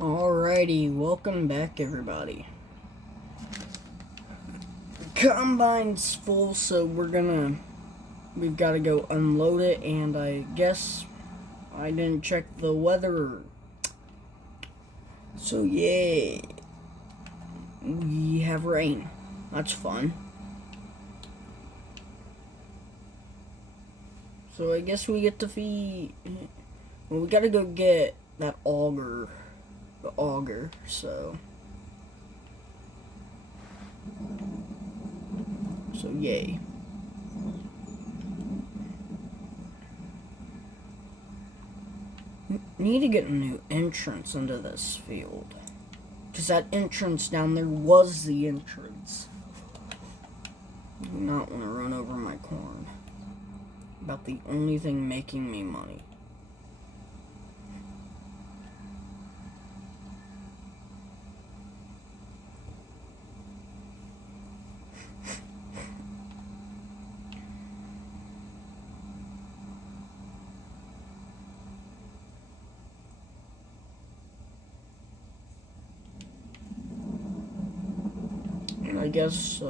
Alrighty, welcome back everybody. Combine's full, so we've got to go unload it, and I guess I didn't check the weather. So yeah, we have rain. That's fun. So I guess we get to feed, well, we gotta go get that auger. The auger, so yay. Need to get a new entrance into this field, because that entrance down there was the entrance. Do not want to run over my corn. About the only thing making me money. I guess,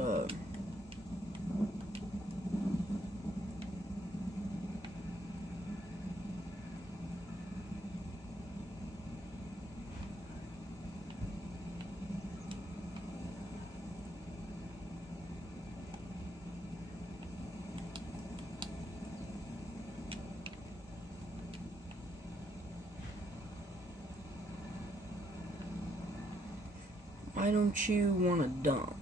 why don't you want to dump?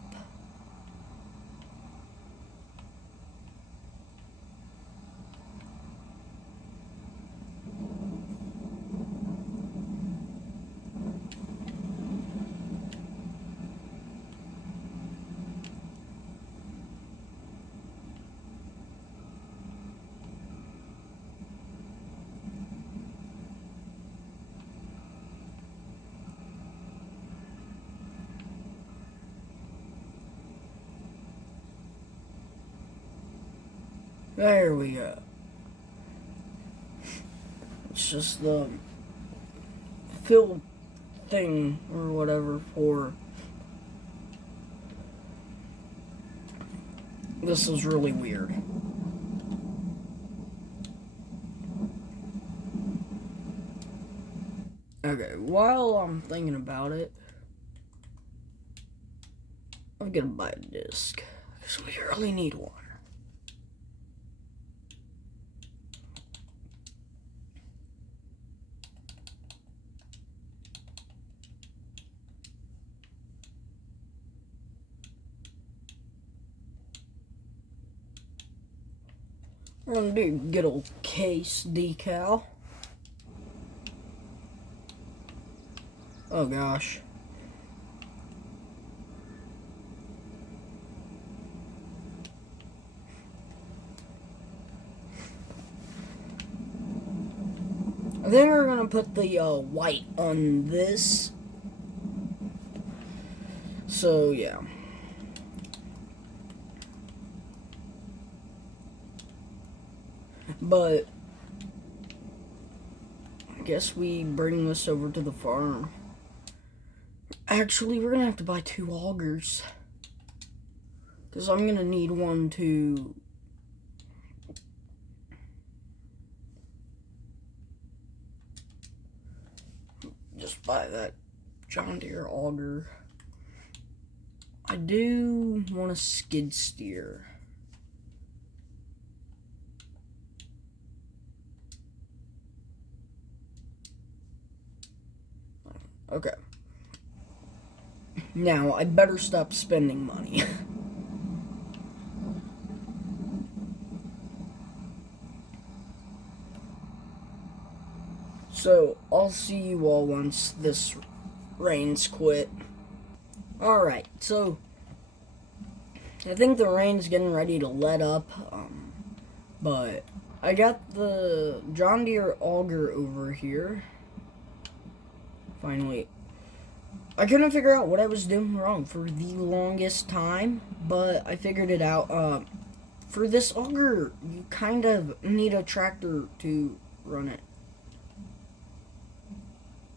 There we go. It's just the fill thing or whatever for. This is really weird. Okay, while I'm thinking about it, I'm gonna buy a disc, because we really need one. We're gonna do good old case decal. Oh gosh. I think we're gonna put the white on this. So yeah. But I guess we bring this over to the farm. Actually, we're gonna have to buy 2 augers, because I'm gonna need one to just buy that John Deere auger. I do want a skid steer. Okay. Now, I better stop spending money. So, I'll see you all once this rain's quit. Alright, so I think the rain's getting ready to let up, but I got the John Deere auger over here. Finally. I couldn't figure out what I was doing wrong for the longest time, but I figured it out. For this auger, you kind of need a tractor to run it.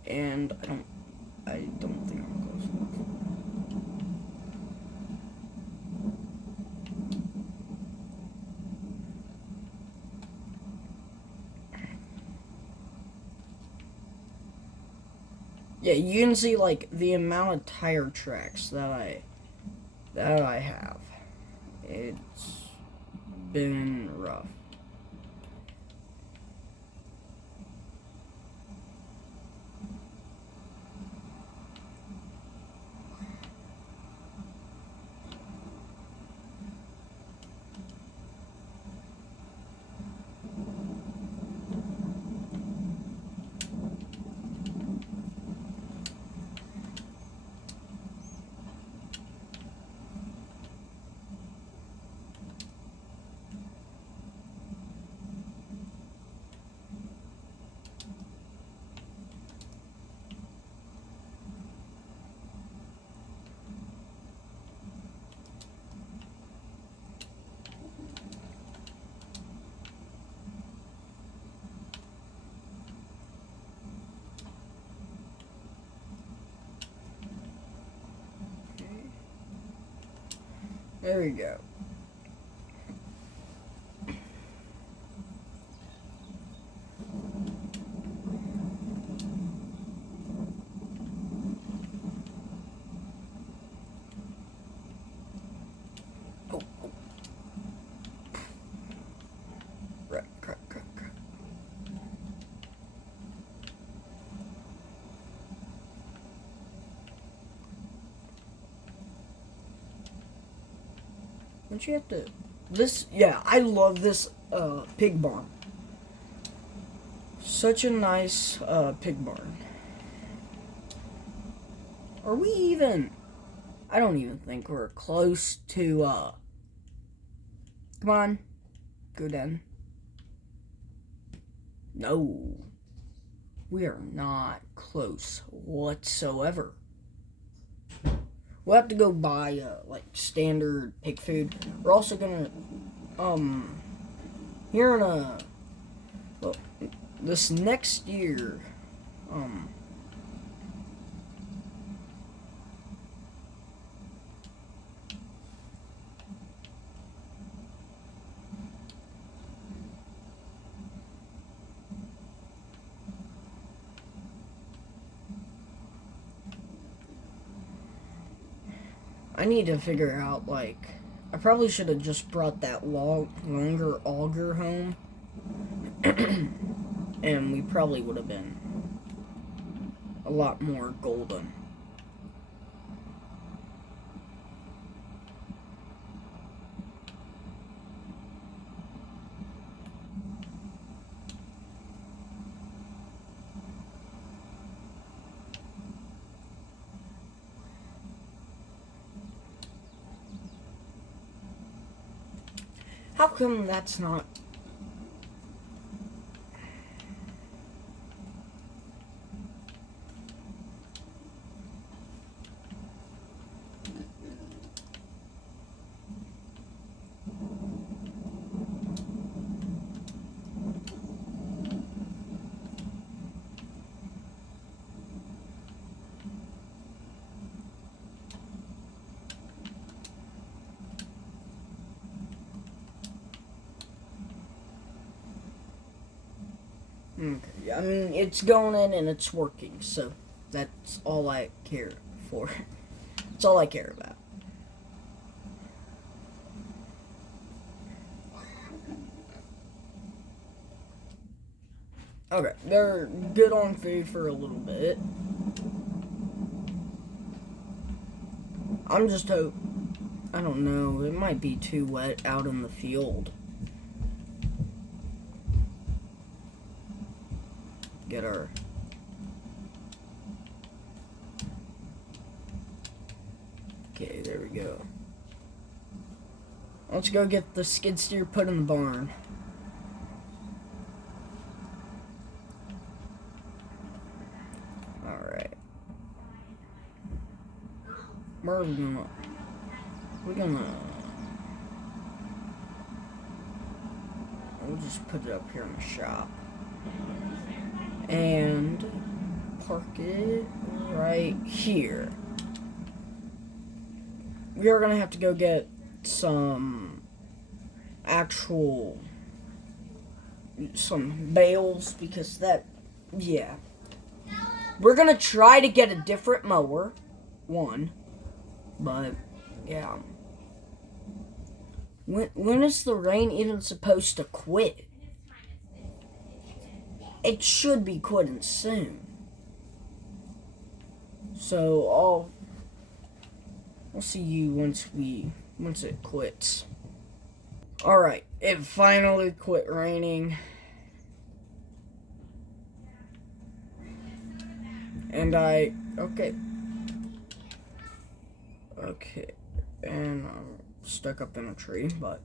And I don't I don't think I'm close enough. Yeah, you can see like the amount of tire tracks that I have. It's been rough. There we go. Oh, oh. Right, crap. Don't you have to... This, yeah, I love this pig barn. Such a nice pig barn. Are we even... I don't even think we're close to, Come on. Go down. No. We are not close whatsoever. We'll have to go buy, like, standard pig food. We're also gonna, here in well, this next year, I need to figure out, like, I probably should have just brought that longer auger home. And we probably would have been a lot more golden. How come that's not... Okay, I mean, it's going in and it's working, so that's all I care for. That's all I care about. Okay, they're good on food for a little bit. I'm just hope. I don't know, it might be too wet out in the field. Get our... Okay, there we go. Let's go get the skid steer put in the barn. Alright. Where are we gonna... We'll just put it up here in the shop. And park it right here. We are gonna have to go get some bales because yeah. We're gonna try to get a different mower, but yeah. When is the rain even supposed to quit? It should be quitting soon. So I'll see you once it quits. Alright, it finally quit raining. And okay, and I'm stuck up in a tree, but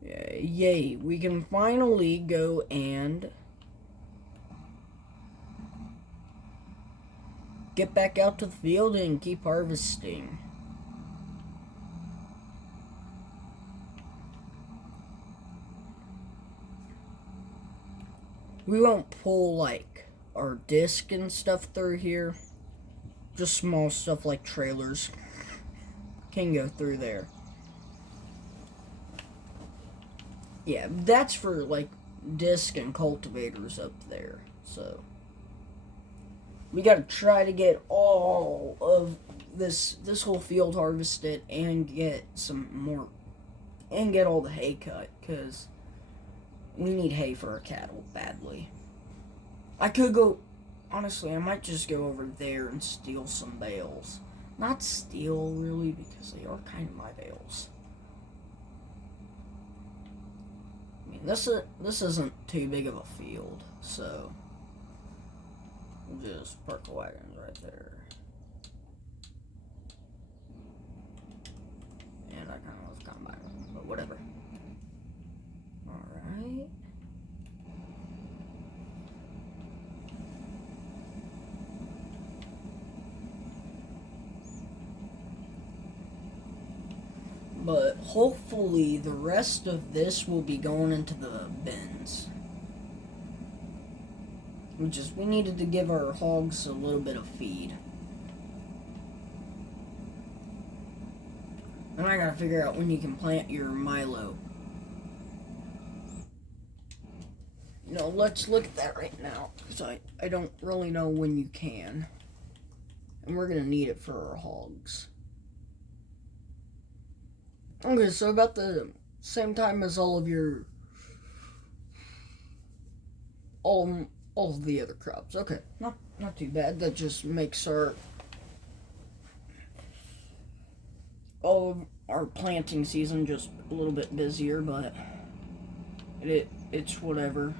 yeah, yay, we can finally go and get back out to the field and keep harvesting. We won't pull like our disc and stuff through here. Just small stuff like trailers can go through there. Yeah, that's for like disc and cultivators up there. So we gotta try to get all of this whole field harvested and get some more and get all the hay cut, because we need hay for our cattle badly. I could go, honestly, I might just go over there and steal some bales. Not steal, really, because they are kind of my bales. I mean, this isn't too big of a field, so we'll just park the wagons right there. And I kind of was combining, but whatever. Alright. But hopefully the rest of this will be going into the bins. We needed to give our hogs a little bit of feed. And I gotta figure out when you can plant your Milo. No, let's look at that right now, because I don't really know when you can. And we're gonna need it for our hogs. Okay, so about the same time as all of the other crops. Okay, not too bad. That just makes all of our planting season just a little bit busier, but it's whatever.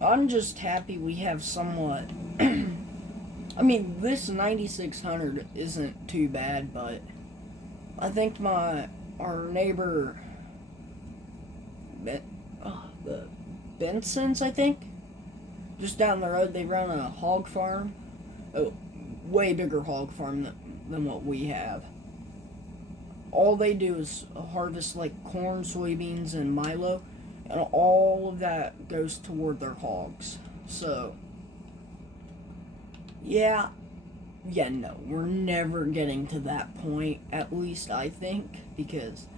I'm just happy we have somewhat. I mean, this 9600 isn't too bad, but I think our neighbor, the Bensons, I think, just down the road, they run a hog farm, a way bigger hog farm than what we have. All they do is harvest like corn, soybeans, and Milo, and all of that goes toward their hogs. So yeah, no, we're never getting to that point, at least I think, because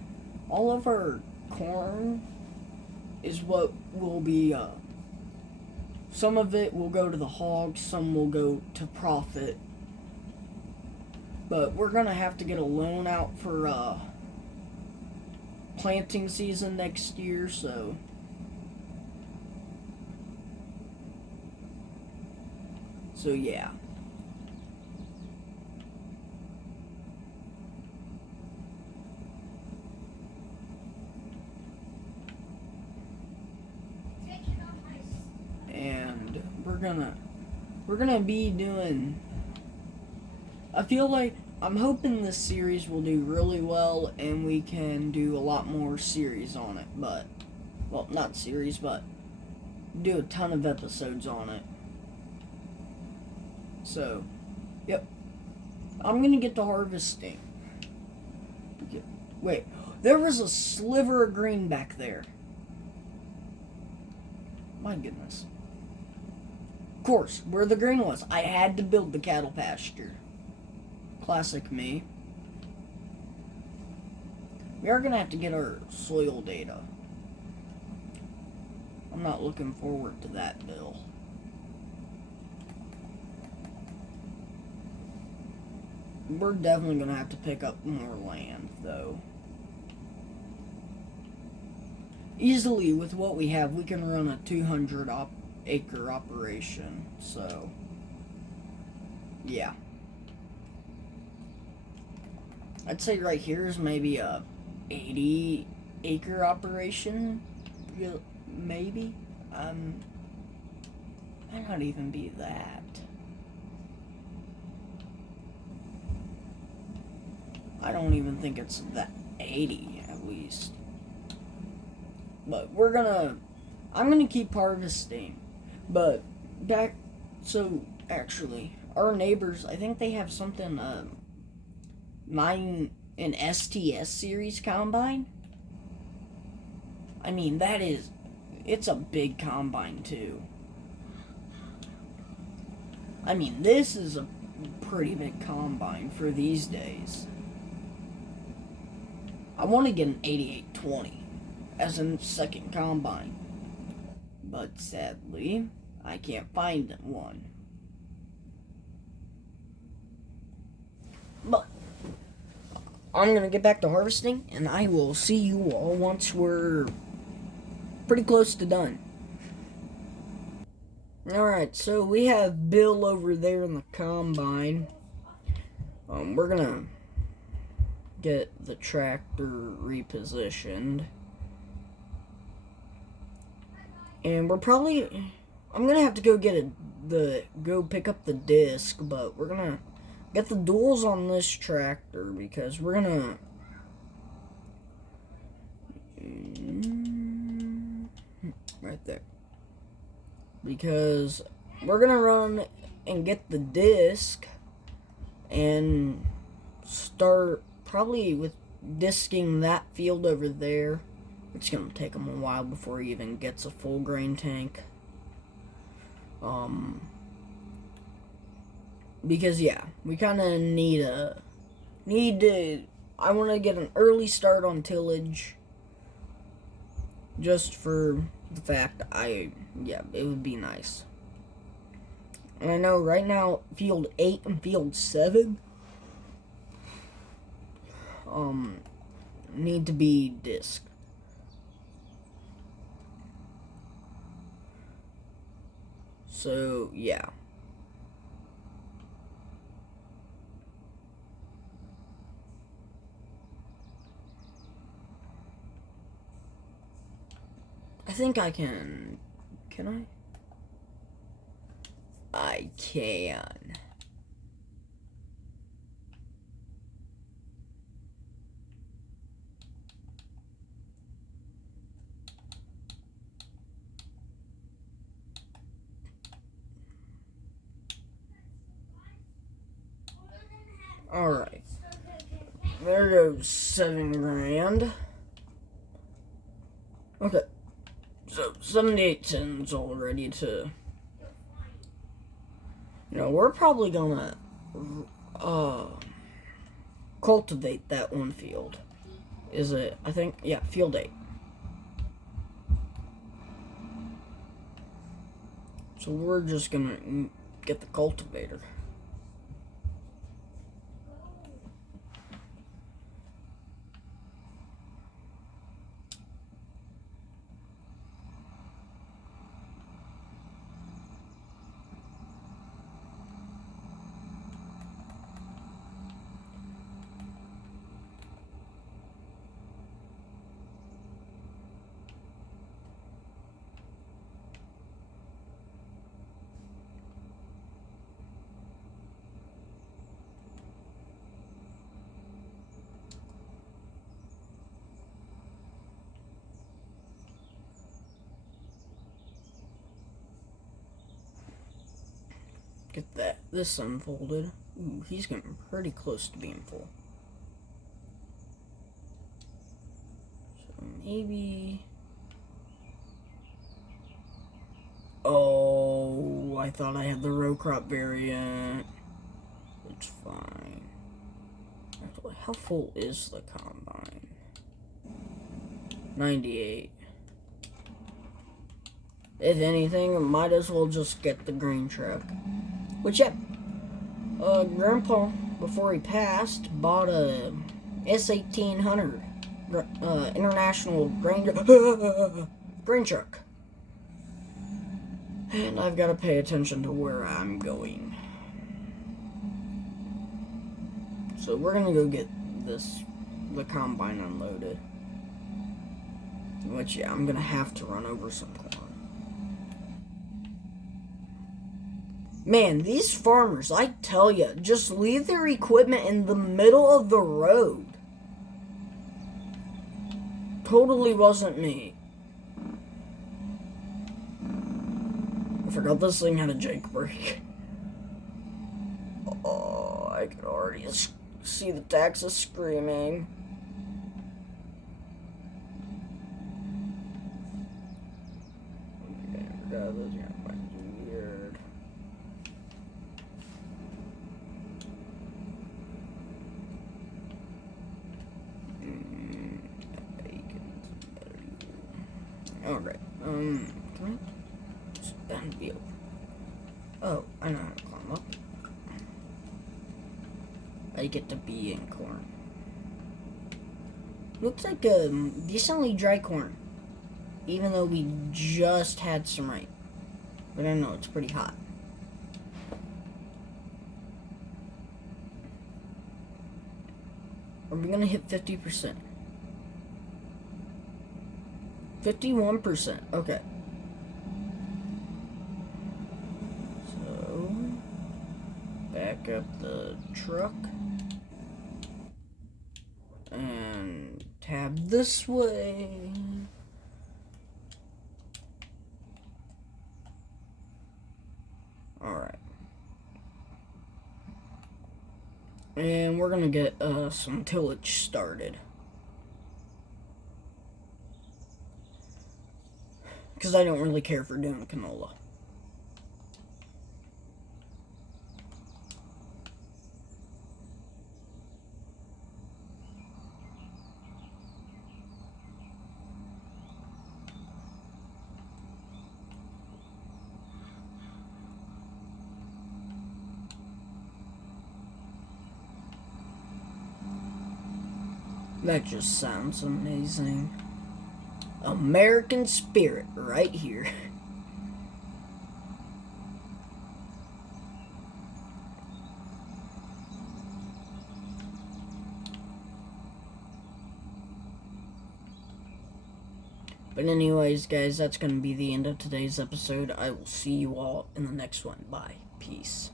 all of our corn is what will be, some of it will go to the hogs, some will go to profit, but we're gonna have to get a loan out for, planting season next year, so yeah. And we're gonna be doing, I'm hoping this series will do really well and we can do a lot more series on it, but, well, not series, but do a ton of episodes on it. So, yep. I'm gonna get to harvesting. Wait, there was a sliver of green back there. My goodness. Of course, where the grain was. I had to build the cattle pasture. Classic me. We are going to have to get our soil data. I'm not looking forward to that bill. We're definitely going to have to pick up more land, though. Easily, with what we have, we can run a 200-acre operation. So, yeah. I'd say right here is maybe a 80-acre operation. Maybe. Might not even be that. I don't even think it's that 80 at least. But I'm gonna keep harvesting. But actually, our neighbors, I think they have something, an STS series combine. I mean, it's a big combine too. I mean, this is a pretty big combine for these days. I want to get an 8820 as a second combine, but sadly, I can't find one. But I'm gonna get back to harvesting, and I will see you all once we're pretty close to done. Alright, so we have Bill over there in the combine. We're gonna get the tractor repositioned. And I'm gonna have to go go pick up the disc, but we're gonna get the duals on this tractor because we're gonna right there. Because we're gonna run and get the disc and start probably with disking that field over there. It's gonna take him a while before he even gets a full grain tank. Because yeah, we kind of I want to get an early start on tillage, just for the fact it would be nice. And I know right now field 8 and field 7 need to be disked. So yeah. I think I can. Can I? I can. Alright. There goes 7 grand. Okay. So 78 tins all ready to. We're probably gonna cultivate that one field. Is it? I think, yeah, field 8. So we're just gonna get the cultivator. Get this unfolded. Ooh, he's getting pretty close to being full. So maybe thought I had the row crop variant. It's fine. Actually, how full is the combine? 98. If anything, I might as well just get the grain truck. Which, yeah, Grandpa, before he passed, bought a S1800 international grain truck. And I've got to pay attention to where I'm going. So we're gonna go get the combine unloaded. Which, yeah, I'm gonna have to run over some corn. Man, these farmers, I tell ya, just leave their equipment in the middle of the road. Totally wasn't me. I forgot this thing had a jailbreak. Oh, I can already see the taxes screaming. Weird. Alright, can I just be open? Oh, I know how to climb up. I get to be in corn. Looks like a decently dry corn. Even though we just had some rain. But I know it's pretty hot. Are we gonna hit 50%? 51%. Okay. So, back up the truck. And tab this way. Alright. And we're gonna get some tillage started. Because I don't really care for doing canola. That just sounds amazing. American spirit right here. But anyways, guys, that's going to be the end of today's episode. I will see you all in the next one. Bye. Peace.